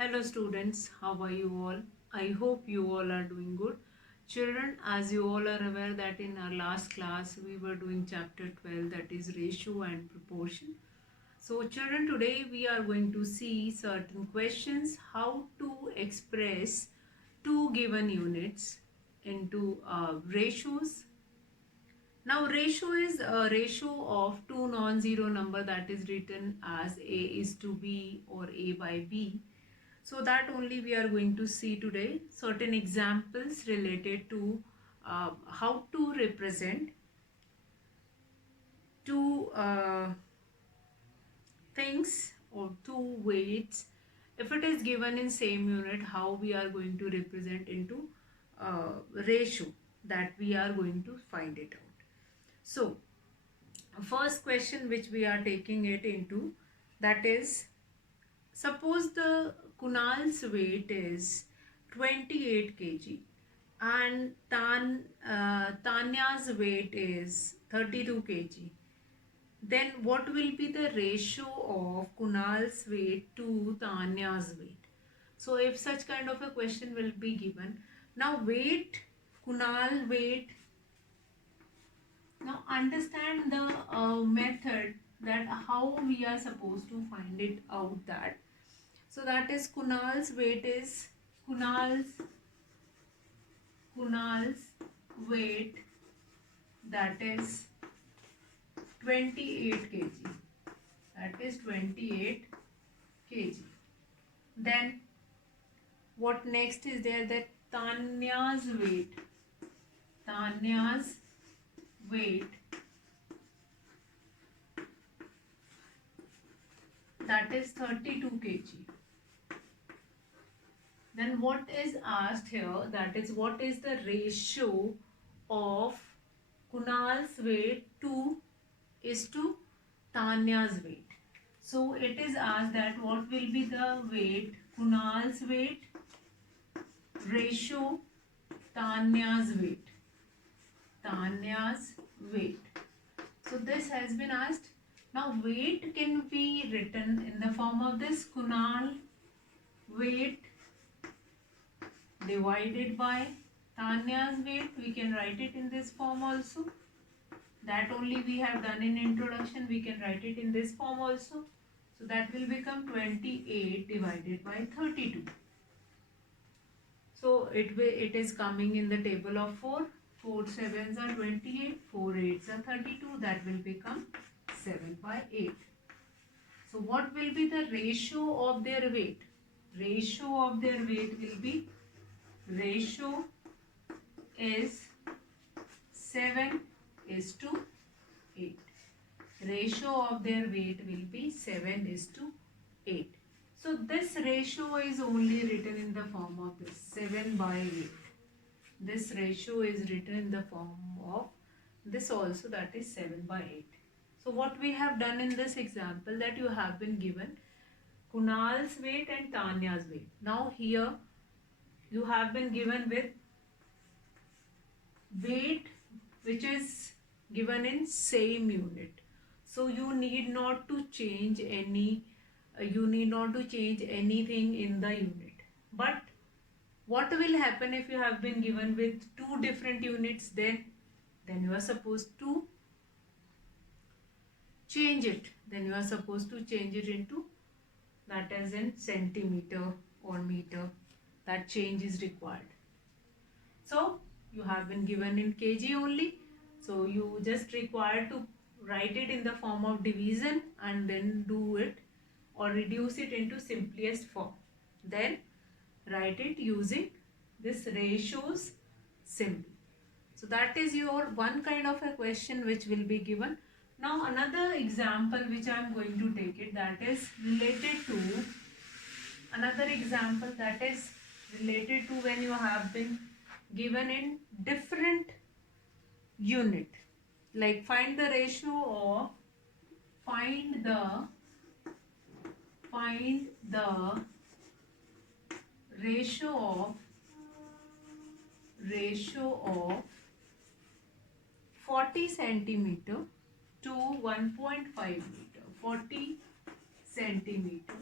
Hello students, how are you all? I hope you all are doing good. Children, as you all are aware that in our last class we were doing chapter 12, that is ratio and proportion. So children, today we are going to see certain questions how to express two given units into ratios. Now ratio is a ratio of two non-zero number that is written as A is to B or A by B. So that only we are going to see today certain examples related to how to represent two things or two weights. If it is given in same unit, how we are going to represent into ratio, that we are going to find it out. So first question which we are taking it into, that is, suppose the Kunal's weight is 28 kg and Tanya's weight is 32 kg. Then what will be the ratio of Kunal's weight to Tanya's weight? So if such kind of a question will be given, now weight, Kunal weight, now understand the method that how we are supposed to find it out that. So that is Kunal's weight is Kunal's weight, that is 28 kg. That is 28 kg. Then what next is there, that Tanya's weight. Tanya's weight, that is 32 kg. Then what is asked here, that is what is the ratio of Kunal's weight to Tanya's weight. So it is asked that what will be the weight, Kunal's weight ratio Tanya's weight. Tanya's weight. So this has been asked. Now weight can be written in the form of this, Kunal weight divided by Tanya's weight. We can write it in this form also. That only we have done in introduction. We can write it in this form also. So that will become 28 divided by 32. So it is coming in the table of 4. 4 sevens are 28, 4 eights are 32. That will become 7 by 8. So what will be the ratio of their weight? Ratio of their weight will be, ratio is 7 is to 8. Ratio of their weight will be 7 is to 8. So this ratio is only written in the form of this 7 by 8. This ratio is written in the form of this also, that is 7 by 8. So what we have done in this example, that you have been given Kunal's weight and Tanya's weight. Now here you have been given with weight which is given in same unit. So you need not to change anything in the unit. But what will happen if you have been given with two different units? Then you are supposed to change it. Then you are supposed to change it into, that is in centimeter or meter. That change is required. So you have been given in kg only. So you just require to write it in the form of division and then do it or reduce it into simplest form. Then write it using this ratios symbol. So that is your one kind of a question which will be given. Now another example which I am going to take it, that is related to another example, that is related to when you have been given in different unit. Like find the ratio of, find the ratio of 40 centimeter to 1.5 meter. 40 centimeter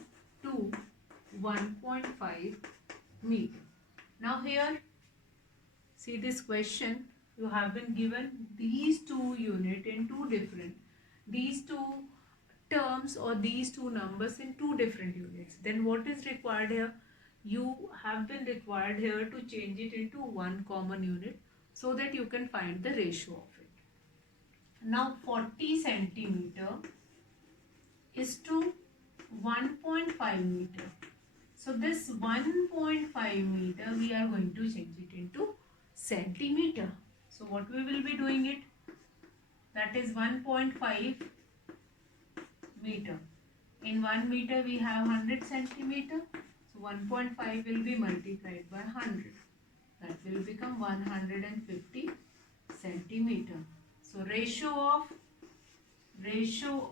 to 1.5 meter. Now here, see this question, you have been given these two unit in two different, these two terms or these two numbers in two different units. Then what is required here? You have been required here to change it into one common unit so that you can find the ratio of it. Now 40 centimeter is to 1.5 meter. So this 1.5 meter we are going to change it into centimeter. So what we will be doing it? That is 1.5 meter. In 1 meter we have 100 centimeter. So 1.5 will be multiplied by 100. That will become 150 centimeter. So ratio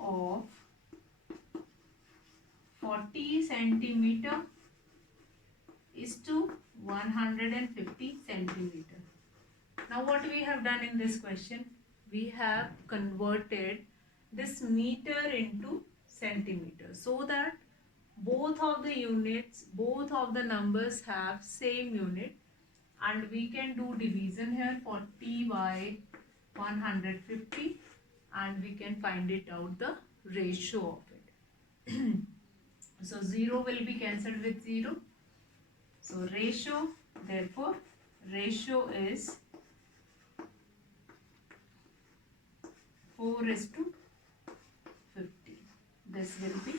of 40 centimeter is to 150 centimeter. Now what we have done in this question? We have converted this meter into centimeter so that both of the units, both of the numbers have same unit, and we can do division here, 40 by 150, and we can find it out the ratio of it. So 0 will be cancelled with 0. So ratio, therefore ratio is 4:50. This will be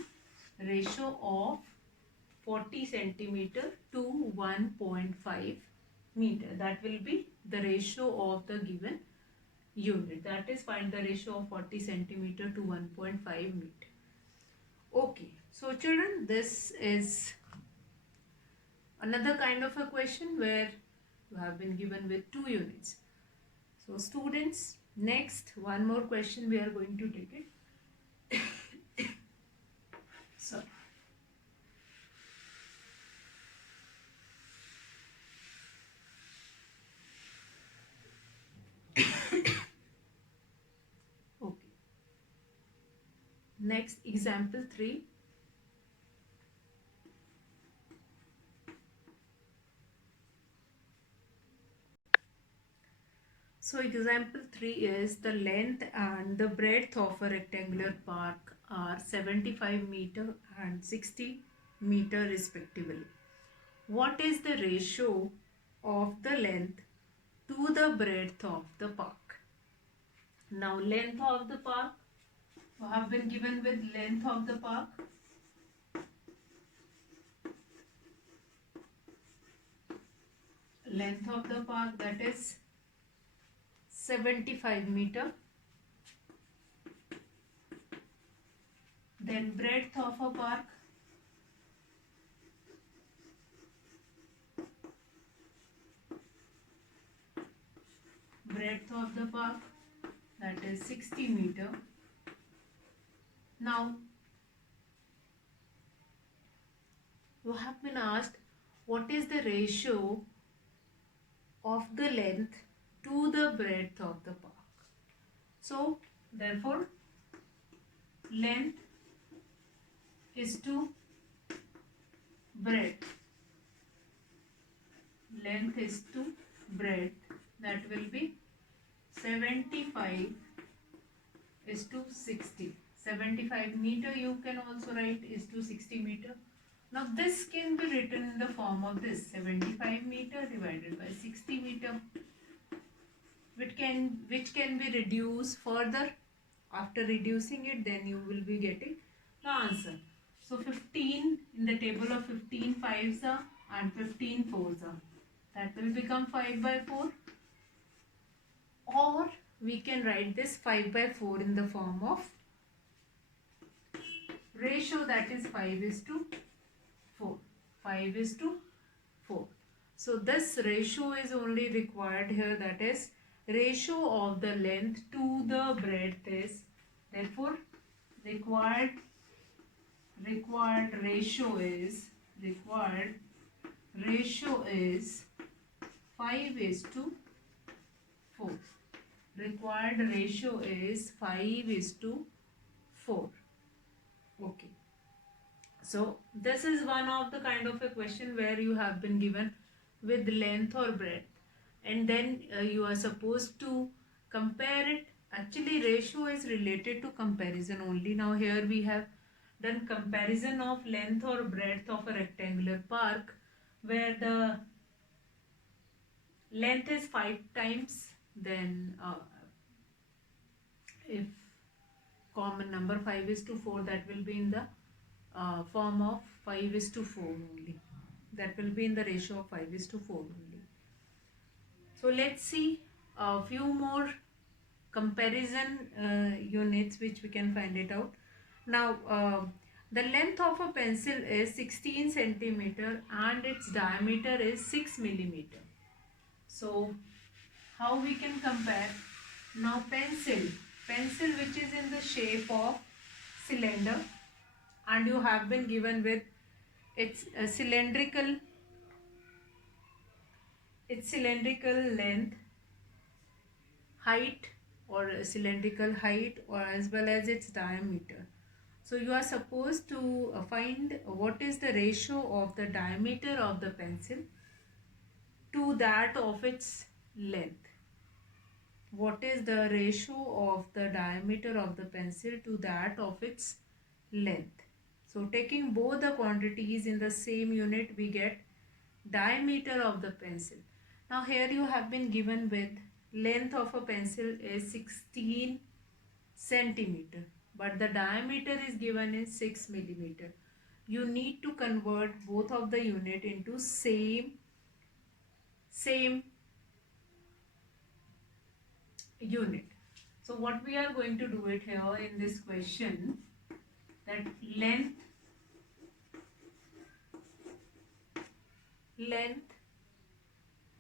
ratio of 40 centimeter to 1.5 meter. That will be the ratio of the given unit. That is, find the ratio of 40 centimeter to 1.5 meter. Okay, so children, this is another kind of a question where you have been given with two units. So students, next one more question we are going to take it. Sorry. Okay. Next, example 3. So example 3 is the length and the breadth of a rectangular park are 75 meter and 60 meter respectively. What is the ratio of the length to the breadth of the park? Now length of the park, you have been given with length of the park. Length of the park, that is 75 meter. Then breadth of a park, that is 60 meter. Now you have been asked what is the ratio of the length to the breadth of the park. So therefore length is to breadth. Length is to breadth, that will be 75 is to 60. 75 meter you can also write is to 60 meter. Now this can be written in the form of this, 75 meter divided by 60 meter, which can be reduced further. After reducing it, then you will be getting the answer. So 15 in the table of 15 5s are and 15 4s are. That will become 5 by 4. Or we can write this 5 by 4 in the form of ratio, that is 5 is to 4. 5 is to 4. So this ratio is only required here, that is ratio of the length to the breadth is, therefore required ratio is 5 is to 4. Required ratio is 5 is to 4. Okay. So this is one of the kind of a question where you have been given with length or breadth, and then you are supposed to compare it. Actually, ratio is related to comparison only. Now here we have done comparison of length or breadth of a rectangular park, where the length is 5 times, then if common number 5 is to 4, that will be in the form of 5 is to 4 only. That will be in the ratio of 5 is to 4 only. So let's see a few more comparison units which we can find it out. Now the length of a pencil is 16 centimeter and its diameter is 6 millimeter. So how we can compare? Now pencil which is in the shape of cylinder, and you have been given with its cylindrical length, height, or cylindrical height, or as well as its diameter. So you are supposed to find what is the ratio of the diameter of the pencil to that of its length. What is the ratio of the diameter of the pencil to that of its length? So taking both the quantities in the same unit, we get diameter of the pencil. Now here you have been given with length of a pencil is 16 centimeter, but the diameter is given in 6 millimeter. You need to convert both of the unit into same unit. So what we are going to do it here in this question, that length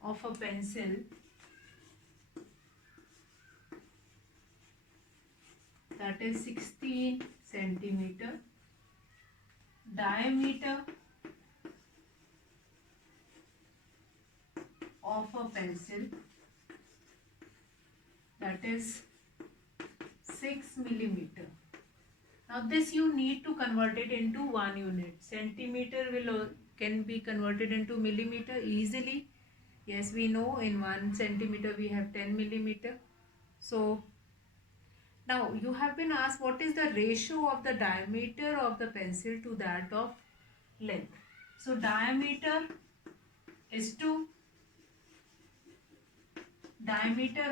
of a pencil that is 16 centimeter, diameter of a pencil that is 6 millimeter. Now this you need to convert it into one unit. Centimeter can be converted into millimeter easily. Yes, we know in 1 centimeter we have 10 millimeter. So now you have been asked what is the ratio of the diameter of the pencil to that of length. So diameter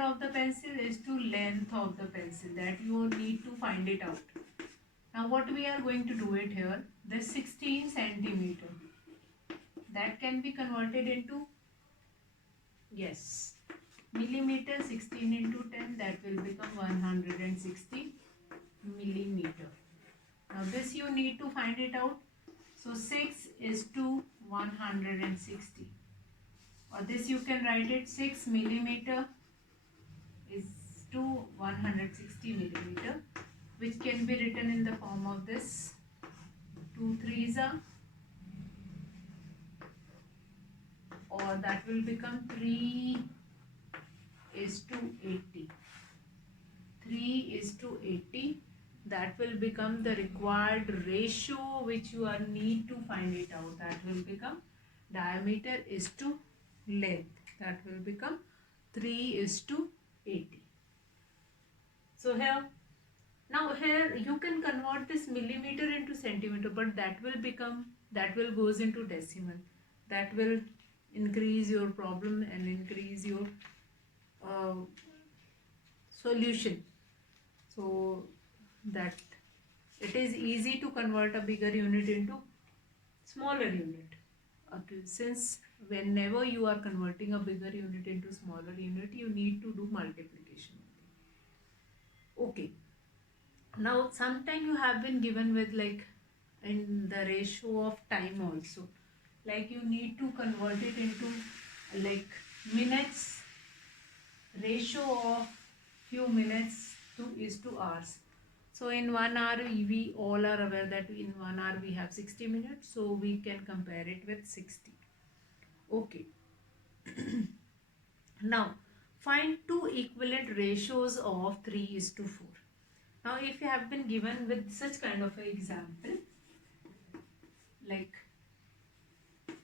of the pencil is to length of the pencil, that you need to find it out. Now what we are going to do it here, this 16 centimeter, that can be converted into, yes, millimeter. 16 into 10, that will become 160 millimeter. Now this you need to find it out. So 6 is to 160, or this you can write it 6 millimeter is to 160 millimeter, which can be written in the form of this 2 3s are, or that will become 3 is to 80. 3 is to 80, that will become the required ratio which you are need to find it out. That will become diameter is to length, that will become 3 is to 80. So here you can convert this millimeter into centimeter, but that will goes into decimal. That will increase your problem and increase your solution. So that it is easy to convert a bigger unit into smaller unit. Okay, since whenever you are converting a bigger unit into smaller unit, you need to do multiplication. Okay. Now sometime you have been given with like in the ratio of time also, like you need to convert it into like minutes, ratio of few minutes is to hours. So in 1 hour we all are aware that in 1 hour we have 60 minutes, so we can compare it with 60. Okay. Now find two equivalent ratios of 3 is to 4. Now if you have been given with such kind of an example, like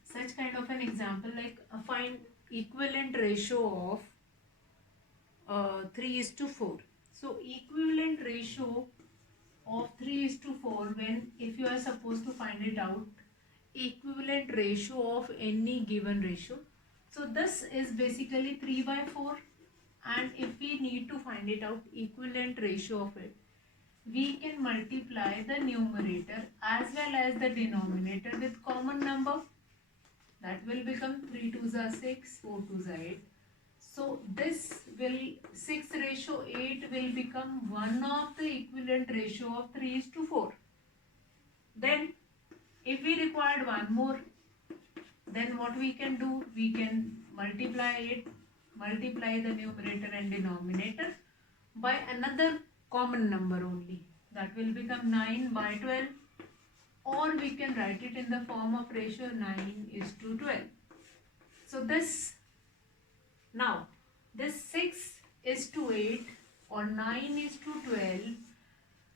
such kind of an example, like find equivalent ratio of 3 is to 4. So equivalent ratio of 3 is to 4, when if you are supposed to find it out, equivalent ratio of any given ratio. So this is basically 3 by 4, and if we need to find it out equivalent ratio of it, we can multiply the numerator as well as the denominator with common number. That will become 3 2s are 6, 4 2s are 8. So this will 6 ratio 8 will become one of the equivalent ratio of 3 is to 4. Then if we required one more, then what we can do, we can multiply the numerator and denominator by another common number only. That will become 9 by 12, or we can write it in the form of ratio 9 is to 12. So this, now this 6 is to 8 or 9 is to 12,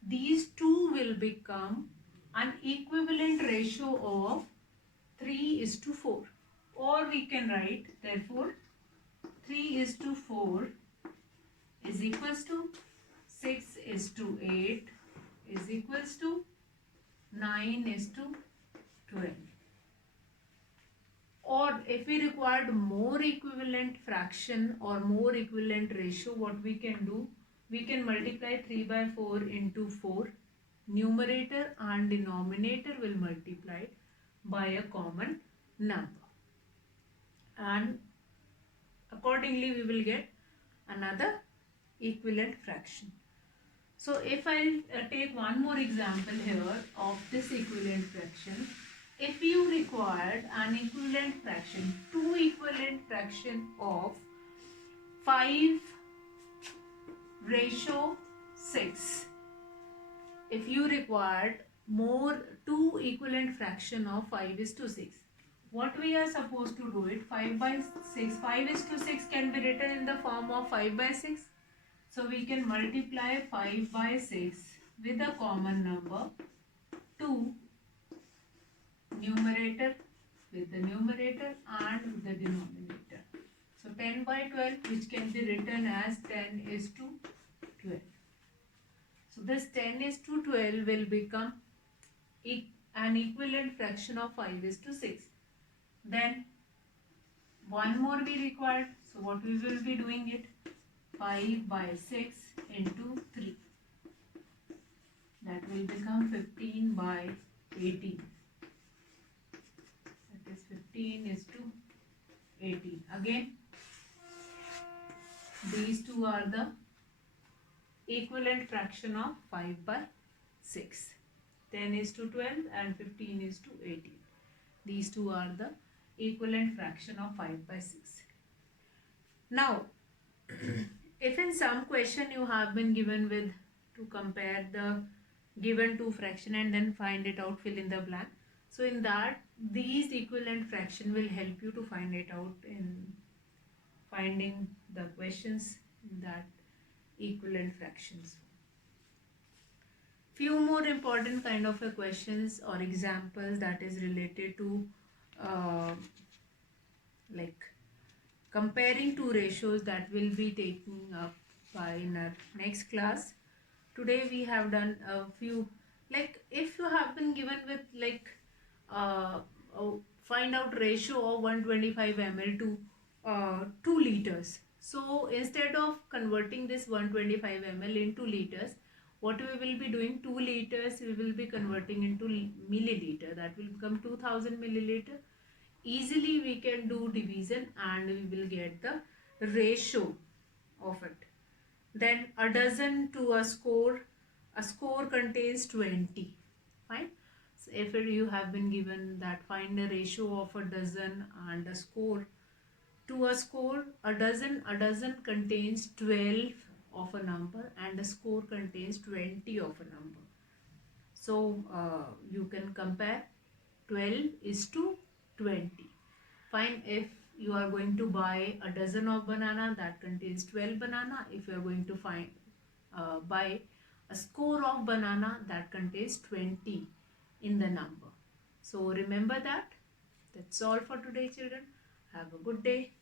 these two will become an equivalent ratio of 3 is to 4, or we can write therefore 3 is to 4 is equals to 6 is to 8 is equals to 9 is to 12. Or if we required more equivalent fraction or more equivalent ratio, what we can do, we can multiply 3 by 4 into 4. Numerator and denominator will multiply by a common number, and accordingly we will get another equivalent fraction. So if I'll take one more example here of this equivalent fraction. If you required an equivalent fraction, two equivalent fraction of 5 ratio 6, if you required more two equivalent fraction of 5 is to 6, what we are supposed to do it, 5 by 6, 5 is to 6 can be written in the form of 5 by 6. So we can multiply 5 by 6 with a common number, 2 numerator with the numerator and with the denominator. So 10 by 12, which can be written as 10 is to 12. So this 10 is to 12 will become an equivalent fraction of 5 is to 6. Then one more we required. So what we will be doing it, 5 by 6 into 3. That will become 15 by 18. 15 is to 18. Again, these two are the equivalent fraction of 5 by 6. 10 is to 12 and 15 is to 18. These two are the equivalent fraction of 5 by 6. Now, if in some question you have been given with to compare the given two fraction and then find it out, fill in the blank. So in that, these equivalent fraction will help you to find it out in finding the questions in that equivalent fractions. Few more important kind of questions or examples that is related to like comparing two ratios, that will be taking up by in our next class. Today we have done a few, like if you have been given with like find out ratio of 125 ml to 2 liters. So instead of converting this 125 ml into liters, what we will be doing, 2 liters we will be converting into milliliter. That will become 2000 milliliter. Easily we can do division and we will get the ratio of it. Then a dozen to a score contains 20. Fine. So if you have been given that find a ratio of a dozen and a score to a score, a dozen contains 12 of a number and a score contains 20 of a number. So you can compare 12 is to 20. Fine. If you are going to buy a dozen of banana, that contains 12 banana. If you are going to buy a score of banana, that contains 20 in the number. So remember that. That's all for today, children. Have a good day.